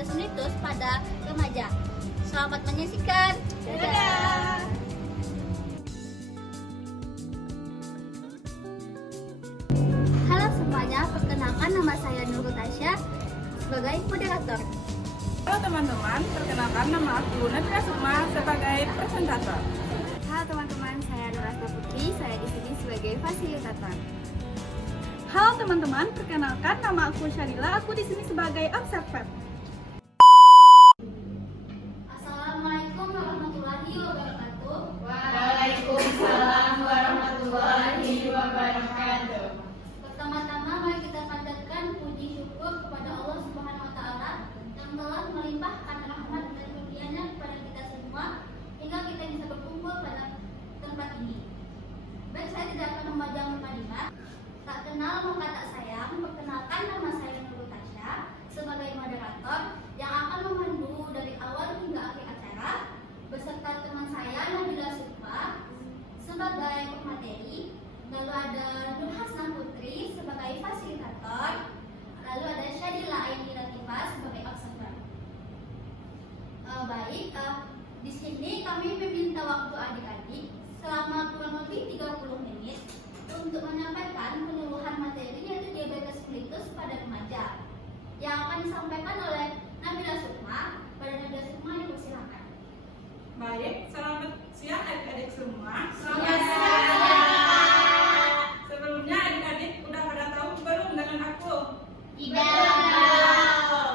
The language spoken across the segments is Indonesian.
diabetes mellitus pada remaja. Selamat menyaksikan. Dadah. Halo semuanya, perkenalkan nama saya Nurul Tasya sebagai moderator. Halo teman-teman, perkenalkan nama aku Nabila Sukma sebagai presentator. Halo teman-teman, saya Nurasta Putri, saya di sini sebagai fasilitator. Halo teman-teman, perkenalkan nama aku Syarila, aku di sini sebagai observer. Assalamualaikum warahmatullahi wabarakatuh. Waalaikumsalam warahmatullahi wabarakatuh. Pertama-tama mari kita panjatkan puji syukur kepada Allah Subhanahu wa taala yang telah melimpahkan rahmat dan karunia-Nya kepada kita semua hingga kita bisa berkumpul pada tempat ini. Baik, saya tidak akan memanjang mukadimah. Tak kenal maka tak sayang, perkenalkan nama saya Nurul Tasya sebagai moderator yang akan memandu dari awal hingga akhir acara beserta teman saya Nabila Sukma sebagai pemateri, lalu ada Nur Hasna Putri sebagai fasilitator, lalu ada Syadila Aini Latifah sebagai observer. Di sini kami meminta waktu adik-adik selama kurang lebih 30 menit untuk menyampaikan penyuluhan materi yaitu diabetes mellitus pada remaja yang akan disampaikan oleh Nabila Sukma. Pada Nabila Sukma dipersilakan. Baik, selamat siang adik-adik semua. Selamat siang. Sebelumnya adik-adik udah pada tahu belum dengan aku? Tidak.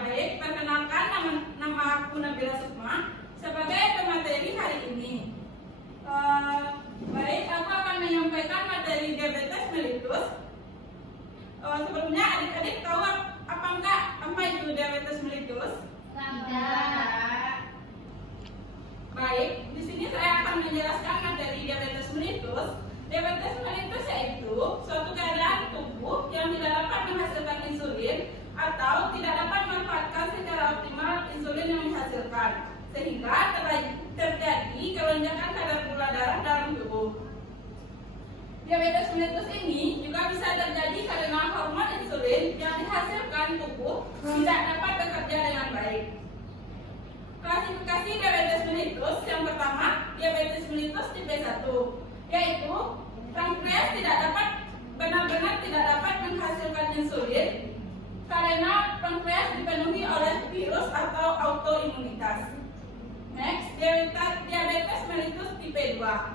Baik, perkenalkan nama aku Nabila Sukma sebagai pemateri hari ini. Baik, aku akan menyampaikan materi diabetes mellitus. Sebelumnya adik-adik tahu apa enggak apa itu diabetes mellitus? Tidak. Baik, di sini saya akan menjelaskan materi diabetes mellitus. Diabetes mellitus yaitu suatu keadaan tubuh yang tidak dapat menghasilkan insulin atau tidak dapat memanfaatkan secara optimal insulin yang dihasilkan, sehingga terjadi kelonjakan kadar gula darah dalam tubuh. Diabetes mellitus ini juga bisa terjadi karena hormon insulin yang dihasilkan tubuh tidak dapat bekerja dengan baik. Klasifikasi diabetes mellitus yang pertama, diabetes mellitus tipe 1, yaitu pankreas benar-benar tidak dapat menghasilkan insulin karena pankreas dipenuhi oleh virus atau autoimunitas. Next, diabetes mellitus tipe 2.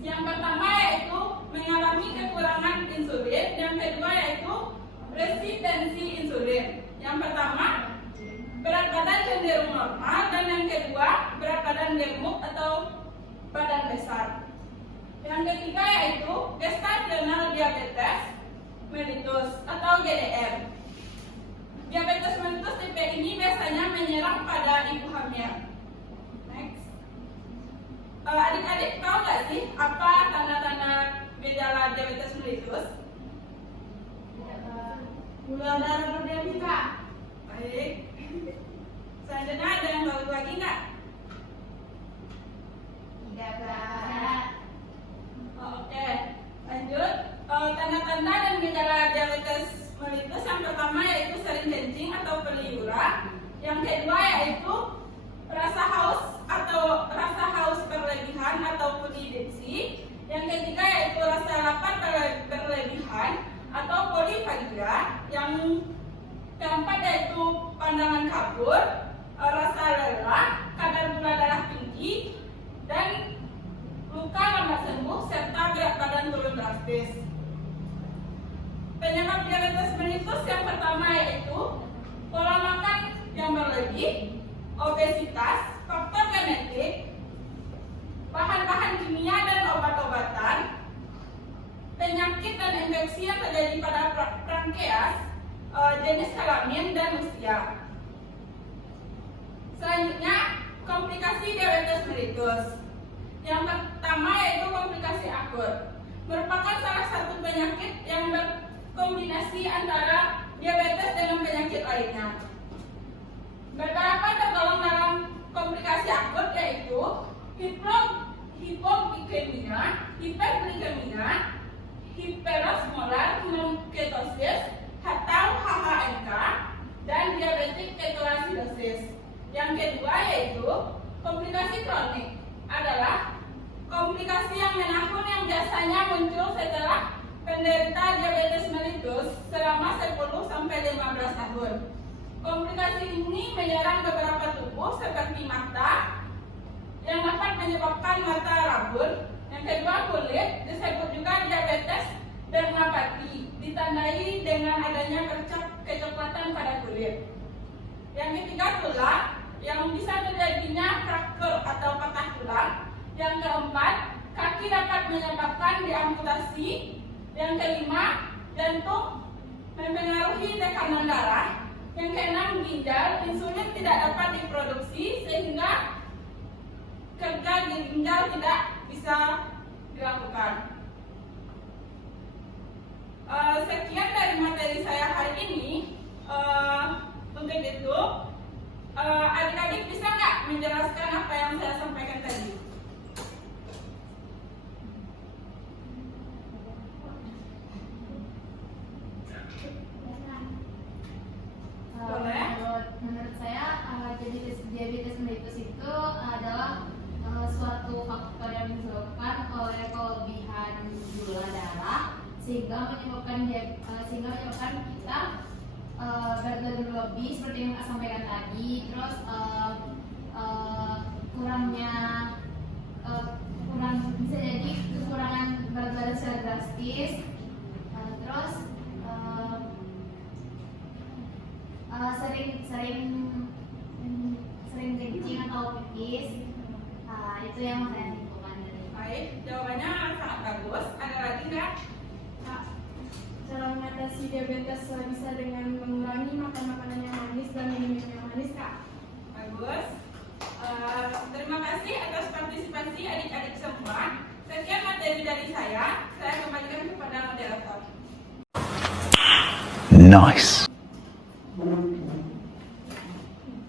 Yang pertama yaitu mengalami kekurangan insulin, yang kedua yaitu resistensi insulin. Yang pertama, berat badan cenderung normal, dan yang kedua berat badan gemuk atau badan besar. Yang ketiga yaitu gestasional diabetes mellitus atau GDM. Diabetes mellitus tipe ini biasanya menyerang pada ibu hamil. Next, adik-adik tahu nggak sih apa tanda-tanda gejala diabetes mellitus? Gula darah berlebih, Kak. Baik. Selanjutnya ada yang tahu lagi nggak? Tidak, Kak. Oke, lanjut. Tanda-tanda dan gejala diabetes mellitus yang pertama yaitu sering kencing atau keliura. Yang kedua yaitu rasa haus berlebihan atau polidipsi. Yang ketiga yaitu rasa lapar berlebihan atau polifagia. Yang keempat yaitu pandangan kabur, rasa lelah, kadar gula darah tinggi, dan luka lambat sembuh serta berat badan turun drastis. Penyebab diabetes mellitus yang pertama yaitu pola makan yang berlebih, obesitas, faktor genetik, bahan-bahan kimia dan obat-obatan, penyakit dan infeksi yang terjadi pada pankreas, jenis kelamin dan usia. Selanjutnya, komplikasi diabetes mellitus. Yang pertama yaitu komplikasi akut, merupakan salah satu penyakit yang berkombinasi antara diabetes dengan penyakit lainnya. Beberapa tergolong dalam komplikasi akut yaitu hipoglikemia, hiperglikemia, hiperosmolar ketosis atau HHNK, dan diabetik ketoasidosis. Yang kedua yaitu komplikasi kronik adalah komplikasi yang menakut yang biasanya muncul setelah penderita diabetes mellitus selama 10 sampai 15 tahun. Komplikasi ini menyerang beberapa tubuh seperti mata yang dapat menyebabkan mata rabun. Yang kedua kulit, disebut juga diabetes dermapati, ditandai dengan adanya bercak kecoklatan pada kulit. Yang ketiga tulang, yang bisa terjadinya fraktur atau patah tulang. Yang keempat, kaki dapat menyebabkan diamputasi. Yang kelima, jantung mempengaruhi tekanan darah. Yang keenam, ginjal, insulin tidak dapat diproduksi sehingga kerja di ginjal tidak bisa dilakukan. Sekian dari materi saya hari ini. Untuk itu, adik-adik bisa nggak menjelaskan apa yang saya sampaikan tadi? Boleh? Menurut saya diabetes mellitus itu adalah suatu faktor yang disebabkan oleh kelebihan gula darah sehingga menyebabkan kita berat badan berlebih seperti yang saya sampaikan tadi, terus bisa jadi kekurangan berat badan secara drastis, terus sering kencing atau pipis. Itu yang saya simpulkan dari. Baik, jawabannya sangat bagus. Ada lagi nggak? Cara mengatasi diabetes bisa dengan mengurangi makan makanan yang manis dan minum yang manis, Kak. Bagus. Terima kasih atas partisipasi adik-adik semua. Sekian materi dari saya. Saya kembalikan kepada moderator. Nice.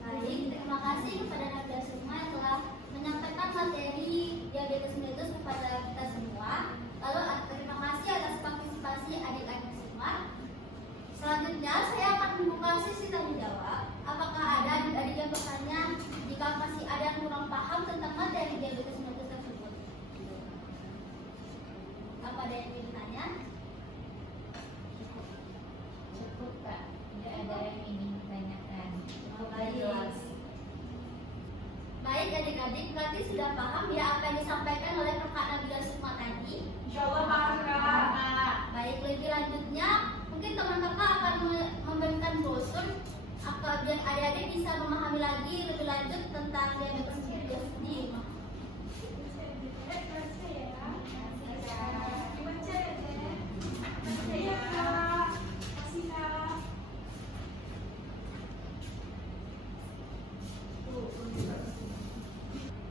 Baik, terima kasih kepada narasumber semua yang telah menyampaikan materi diabetes mellitus kepada kita semua. Lalu terima kasih atas partisipasi adik-adik semua. Selanjutnya saya akan membuka sesi tanya jawab. Apakah ada adik-adik yang bertanya jika masih ada yang kurang paham tentang materi diabetes mellitus tersebut? Apa ada yang ingin ditanya? Cukup, Kak. Tidak ada yang ingin ditanyakan. Baik. Baik adik-adik, berarti sudah paham ya apa yang disampaikan oleh Kakak Nabila Sukma tadi? Insyaallah paham, Kak. Baik, lebih lanjutnya mungkin teman-teman akan memberikan brosur biar adik-adik bisa memahami lagi lebih lanjut tentang diabetes mellitus ini.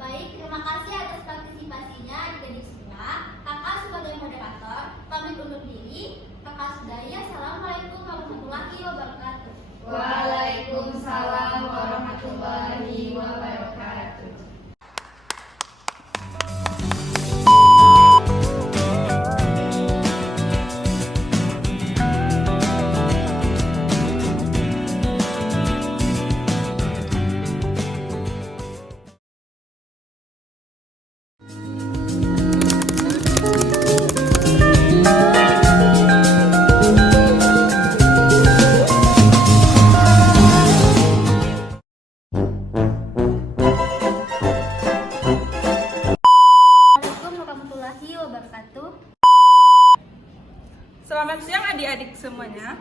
Baik, terima kasih atas partisipasinya adik-adik semua. Kakak sebagai moderator pamit undur diri. Kakak sudahi. Assalamualaikum warahmatullahi wabarakatuh. Waalaikumsalam warahmatullahi wabarakatuh. Assalamualaikum warahmatullahi wabarakatuh. Selamat siang adik-adik semuanya.